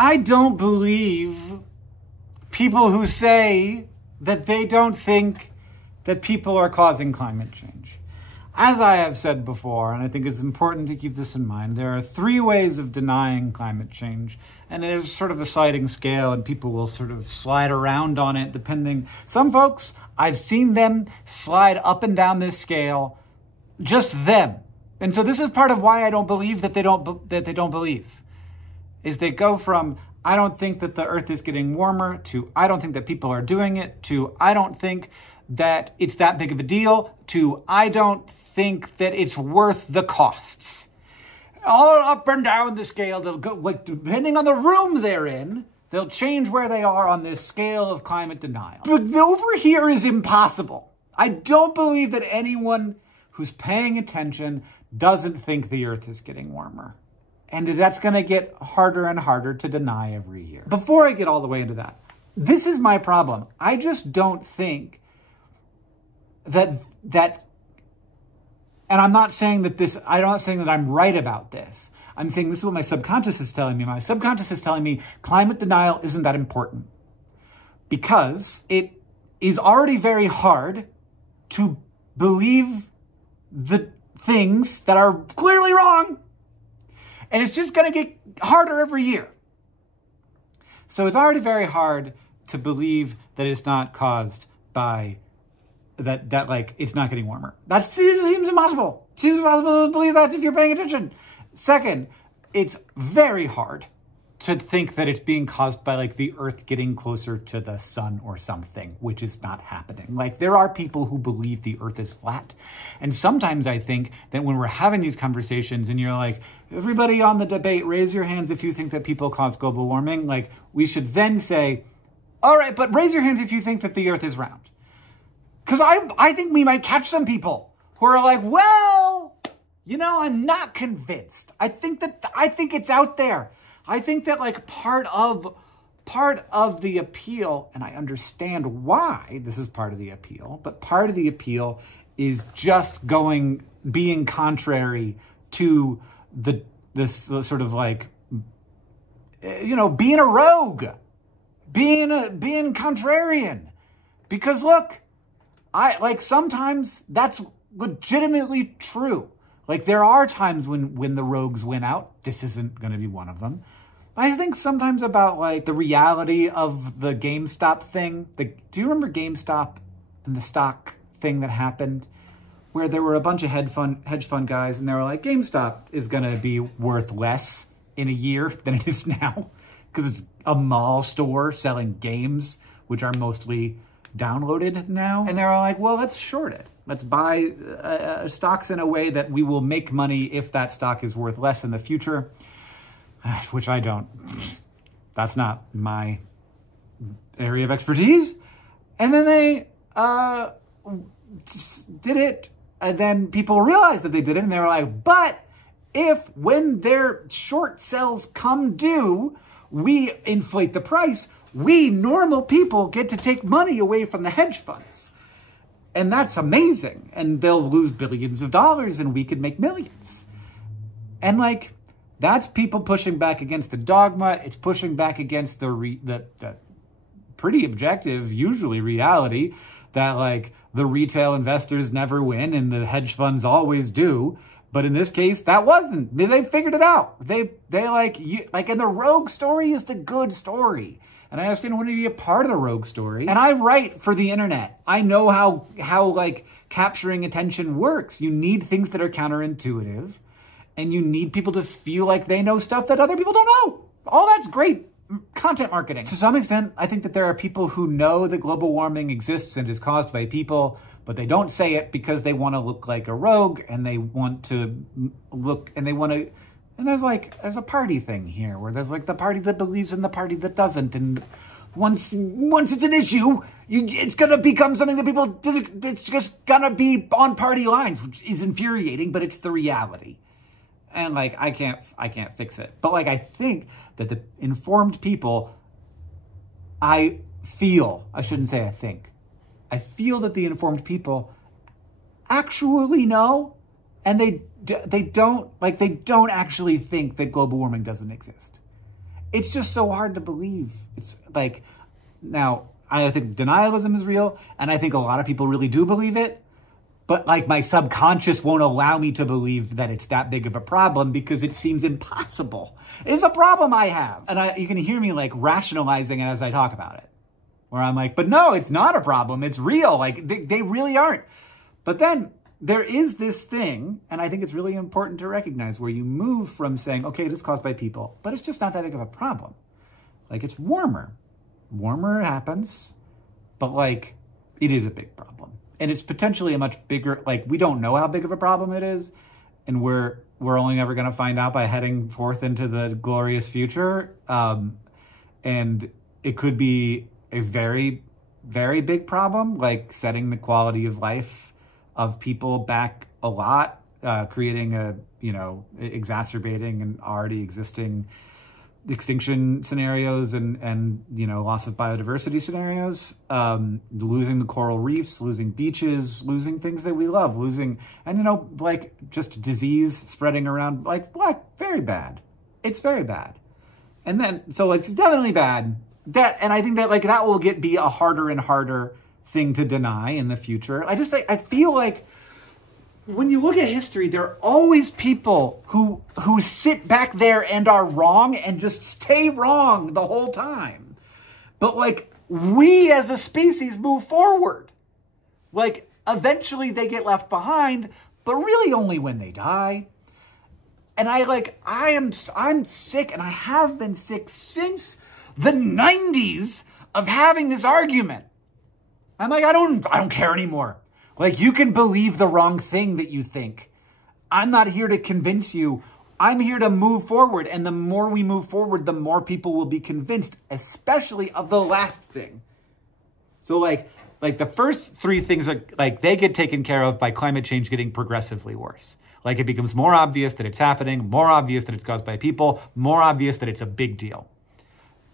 I don't believe people who say that they don't think that people are causing climate change. As I have said before, and I think it's important to keep this in mind, there are 3 ways of denying climate change. And there's sort of a sliding scale, and people will sort of slide around on it depending. Some folks, I've seen them slide up and down this scale, just them. And so this is part of why I don't believe that they don't believe. Is they go from, I don't think that the earth is getting warmer, to I don't think that people are doing it, to I don't think that it's that big of a deal, to I don't think that it's worth the costs. All up and down the scale, they'll go, like, depending on the room they're in, they'll change where they are on this scale of climate denial. But over here is impossible. I don't believe that anyone who's paying attention doesn't think the earth is getting warmer. And that's going to get harder and harder to deny every year. Before I get all the way into that, this is my problem. I just don't think that, and I'm not saying that I'm not saying that I'm right about this. I'm saying this is what my subconscious is telling me. My subconscious is telling me climate denial isn't that important because it is already very hard to believe the things that are clearly wrong. And it's just going to get harder every year. So it's already very hard to believe that it's not caused by that like it's not getting warmer. That seems impossible. It seems impossible to believe that if you're paying attention. Second, it's very hard to think that it's being caused by like the earth getting closer to the sun or something, which is not happening. Like there are people who believe the earth is flat. And sometimes I think that when we're having these conversations and you're like, everybody on the debate, raise your hands if you think that people cause global warming. Like we should then say, all right, but raise your hands if you think that the earth is round. Because I think we might catch some people who are like, well, you know, I'm not convinced. I think it's out there. I think that like part of the appeal, and I understand why this is part of the appeal, but part of the appeal is just being contrary to this sort of like, you know, being a rogue, being contrarian. Because look, sometimes that's legitimately true. Like there are times when the rogues win out. This isn't going to be one of them. I think sometimes about like the reality of the GameStop thing. Do you remember GameStop and the stock thing that happened where there were a bunch of hedge fund guys and they were like, GameStop is going to be worth less in a year than it is now because it's a mall store selling games, which are mostly downloaded now. And they were like, well, let's short it. Let's buy stocks in a way that we will make money if that stock is worth less in the future, which I don't. That's not my area of expertise. And then they did it, and then people realized that they did it, and they were like, but if when their short sells come due, we inflate the price, we normal people get to take money away from the hedge funds. And that's amazing. And they'll lose billions of dollars and we could make millions. And like, that's people pushing back against the dogma. It's pushing back against the pretty objective, usually reality, that like the retail investors never win and the hedge funds always do. But in this case, that wasn't. They figured it out. They and the rogue story is the good story. And I understand wanting to be a part of the rogue story. And I write for the internet. I know how like capturing attention works. You need things that are counterintuitive. And you need people to feel like they know stuff that other people don't know. All that's great content marketing. To some extent, I think that there are people who know that global warming exists and is caused by people, but they don't say it because they want to look like a rogue and they want to look and they want to. And there's a party thing here where there's like the party that believes in the party that doesn't. And once it's an issue, it's going to become something that it's just going to be on party lines, which is infuriating, but it's the reality. And like, I can't fix it. But like, I think that the informed people, I feel that the informed people actually know, and they don't actually think that global warming doesn't exist. it's just so hard to believe. It's like, now, I think denialism is real, and I think a lot of people really do believe it, but like my subconscious won't allow me to believe that it's that big of a problem because it seems impossible. It's a problem I have. And you can hear me like rationalizing it as I talk about it, where I'm like, but no, it's not a problem. It's real. Like they really aren't. But then there is this thing, and I think it's really important to recognize, where you move from saying, okay, it is caused by people, but it's just not that big of a problem. Like, it's warmer. Warmer happens, but like, it is a big problem. And it's potentially a much bigger, like, we don't know how big of a problem it is, and we're only ever going to find out by heading forth into the glorious future. And it could be a very, very big problem, like setting the quality of life of people back a lot, creating a, exacerbating and already existing extinction scenarios and loss of biodiversity scenarios, losing the coral reefs, losing beaches, losing things that we love, like just disease spreading around, like what? Very bad. It's very bad. And then, so it's definitely bad. And I think that like that will be a harder and harder thing to deny in the future. I feel like when you look at history, there are always people who sit back there and are wrong and just stay wrong the whole time. But like, we as a species move forward. Like, eventually they get left behind, but really only when they die. And I'm sick, and I have been sick since the 90s of having this argument. I'm like, I don't care anymore. Like, you can believe the wrong thing that you think. I'm not here to convince you. I'm here to move forward. And the more we move forward, the more people will be convinced, especially of the last thing. So like the first three things are like, they get taken care of by climate change getting progressively worse. Like, it becomes more obvious that it's happening, more obvious that it's caused by people, more obvious that it's a big deal.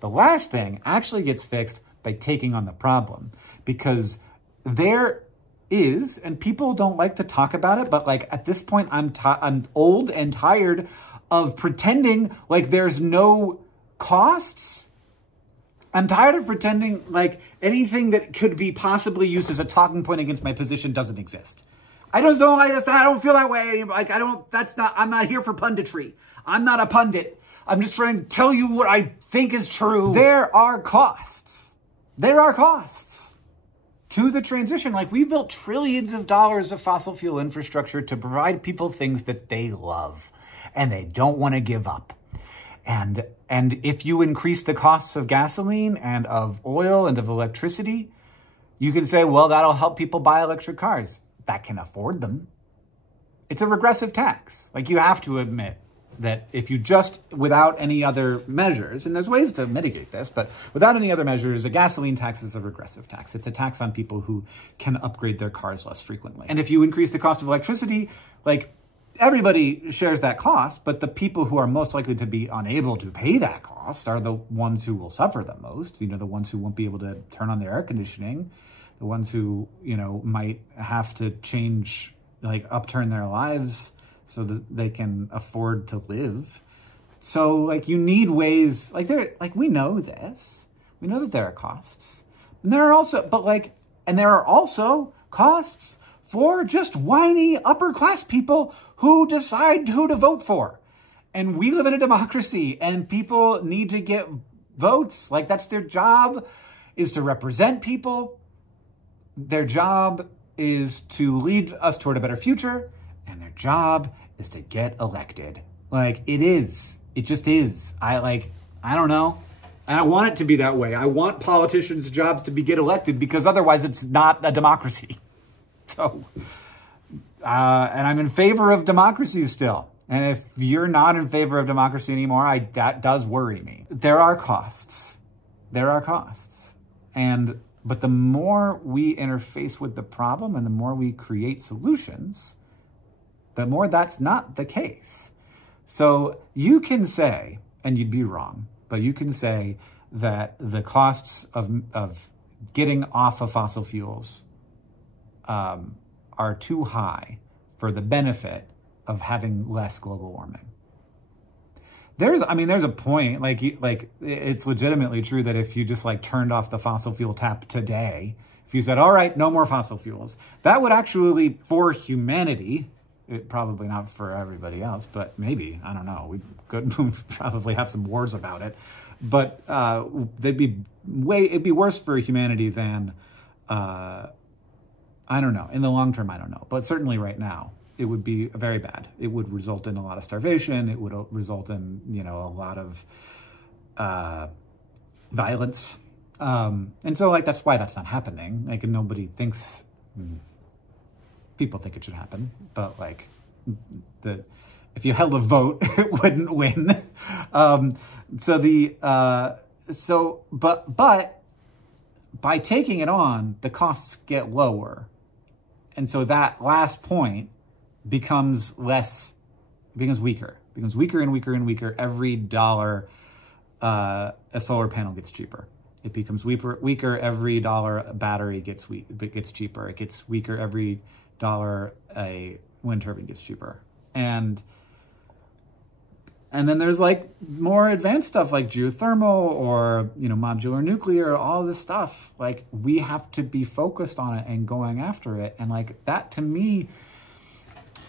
The last thing actually gets fixed by taking on the problem, because there is, and people don't like to talk about it, but like at this point, I'm old and tired of pretending like there's no costs. I'm tired of pretending like anything that could be possibly used as a talking point against my position doesn't exist. I just don't like this. I don't feel that way. Like, I'm not here for punditry. I'm not a pundit. I'm just trying to tell you what I think is true. There are costs. There are costs to the transition. Like, we built trillions of dollars of fossil fuel infrastructure to provide people things that they love and they don't want to give up. And if you increase the costs of gasoline and of oil and of electricity, you can say, well, that'll help people buy electric cars that can afford them. It's a regressive tax. Like, you have to admit that if you just, without any other measures, and there's ways to mitigate this, but without any other measures, a gasoline tax is a regressive tax. It's a tax on people who can upgrade their cars less frequently. And if you increase the cost of electricity, like, everybody shares that cost, but the people who are most likely to be unable to pay that cost are the ones who will suffer the most. The ones who won't be able to turn on their air conditioning, the ones who, might have to change, like, upturn their lives so that they can afford to live. So, like, you need ways, we know this. We know that there are costs. And there are also, costs for just whiny upper class people who decide who to vote for. And we live in a democracy, and people need to get votes. Like, that's their job, is to represent people. Their job is to lead us toward a better future, and their job is to get elected. Like, it is. It just is. I don't know. And I want it to be that way. I want politicians' jobs to get elected, because otherwise it's not a democracy. So, and I'm in favor of democracy still. And if you're not in favor of democracy anymore, that does worry me. There are costs. There are costs. But the more we interface with the problem and the more we create solutions, the more that's not the case. So you can say, and you'd be wrong, but you can say that the costs of getting off of fossil fuels are too high for the benefit of having less global warming. there's a point, like it's legitimately true that if you just like turned off the fossil fuel tap today, if you said, all right, no more fossil fuels, that would actually, for humanity, probably not for everybody else, but maybe, I don't know, we could probably have some wars about it, but it'd be worse for humanity than, I don't know, in the long term, I don't know, but certainly right now, it would be very bad. It would result in a lot of starvation. It would result in, you know, a lot of violence. And so, like, that's why that's not happening. Like, nobody thinks, people think it should happen, but, like, if you held a vote, it wouldn't win. But by taking it on, the costs get lower. And so that last point becomes weaker and weaker and weaker. Every dollar a solar panel gets cheaper. It becomes weaker every dollar a battery gets cheaper. It gets weaker every dollar a wind turbine gets cheaper. And then there's like more advanced stuff like geothermal or, you know, modular nuclear, all this stuff. Like, we have to be focused on it and going after it. And like that, to me,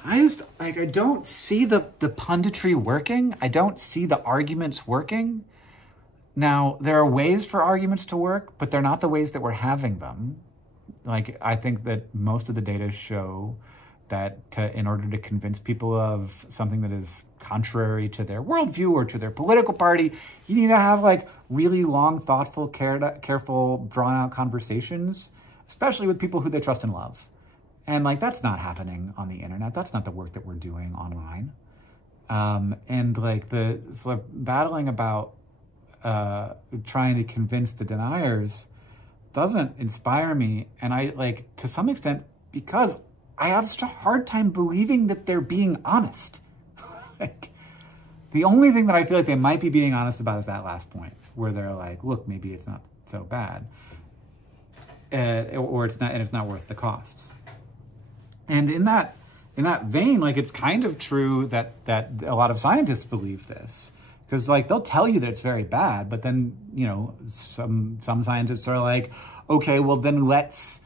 I don't see the punditry working. I don't see the arguments working. Now, there are ways for arguments to work, but they're not the ways that we're having them. Like, I think that most of the data show that in order to convince people of something that is contrary to their worldview or to their political party, you need to have like really long, thoughtful, careful, drawn-out conversations, especially with people who they trust and love. And like, that's not happening on the internet. That's not the work that we're doing online. And like battling about trying to convince the deniers doesn't inspire me. And I like, to some extent, because I have such a hard time believing that they're being honest. Like, the only thing that I feel like they might be being honest about is that last point where they're like, look, maybe it's not so bad. Or it's not worth the costs. And in that vein, like, it's kind of true that a lot of scientists believe this, because like they'll tell you that it's very bad, but then, you know, some scientists are like, okay, well then let's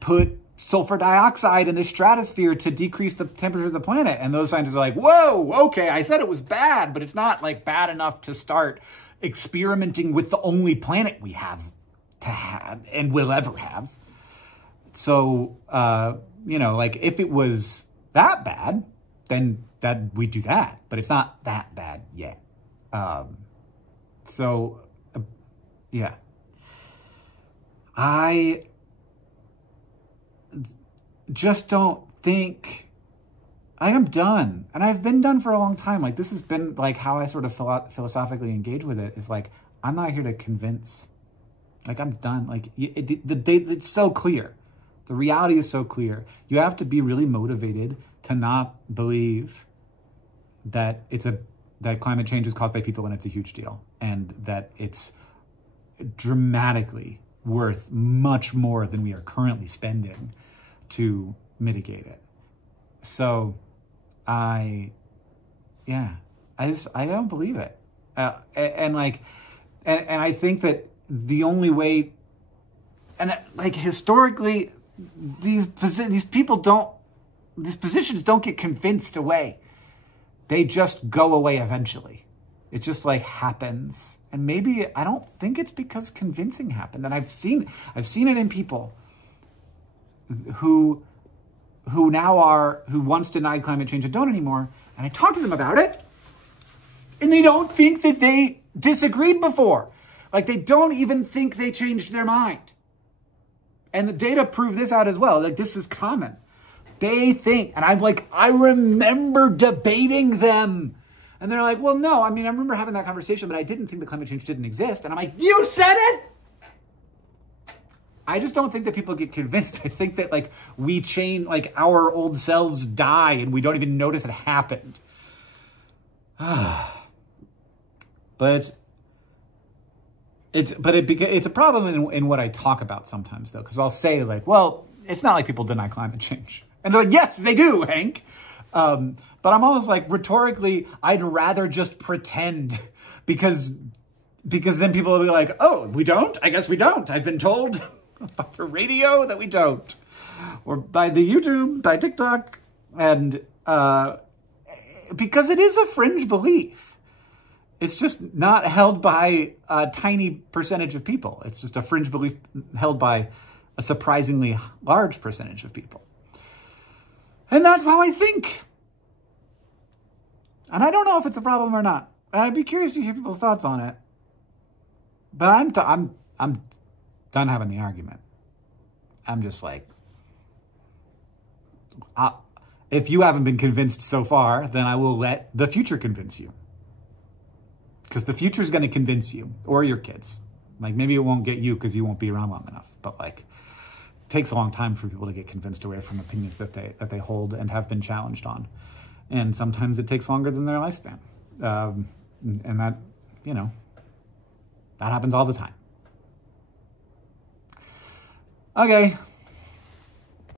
put sulfur dioxide in the stratosphere to decrease the temperature of the planet. And those scientists are like, whoa, okay, I said it was bad, but it's not like bad enough to start experimenting with the only planet we have to have and will ever have. So, you know, like if it was that bad, then we'd do that, but it's not that bad yet. Yeah, I just don't think, I'm done. And I've been done for a long time. Like, this has been like how I sort of philosophically engage with it, is like, I'm not here to convince. Like, I'm done. Like, it's so clear. The reality is so clear. You have to be really motivated to not believe that that climate change is caused by people and it's a huge deal, and that it's dramatically worth much more than we are currently spending to mitigate it. So I don't believe it. And I think that the only way, and like historically, these positions don't get convinced away. They just go away eventually. It just like happens. And maybe, I don't think it's because convincing happened. And I've seen it in people who once denied climate change and don't anymore. And I talk to them about it, and they don't think that they disagreed before. Like, they don't even think they changed their mind. And the data prove this out as well. Like, this is common. They think, and I'm like, I remember debating them. And they're like, well, no, I mean, I remember having that conversation, but I didn't think that climate change didn't exist. And I'm like, you said it? I just don't think that people get convinced. I think that like we change, like our old selves die and we don't even notice it happened. But it's a problem in what I talk about sometimes, though, because I'll say like, well, it's not like people deny climate change. And they're like, yes, they do, Hank. But I'm almost like, rhetorically, I'd rather just pretend because then people will be like, oh, we don't? I guess we don't. I've been told by the radio that we don't. Or by the YouTube, by TikTok. And because it is a fringe belief. It's just not held by a tiny percentage of people. It's just a fringe belief held by a surprisingly large percentage of people. And that's how I think. And I don't know if it's a problem or not. And I'd be curious to hear people's thoughts on it. But I'm done having the argument. I'm just like, if you haven't been convinced so far, then I will let the future convince you. Because the future is going to convince you, or your kids. Like, maybe it won't get you because you won't be around long enough. But like, it takes a long time for people to get convinced away from opinions that they hold and have been challenged on. And sometimes it takes longer than their lifespan. And that, you know, that happens all the time. Okay.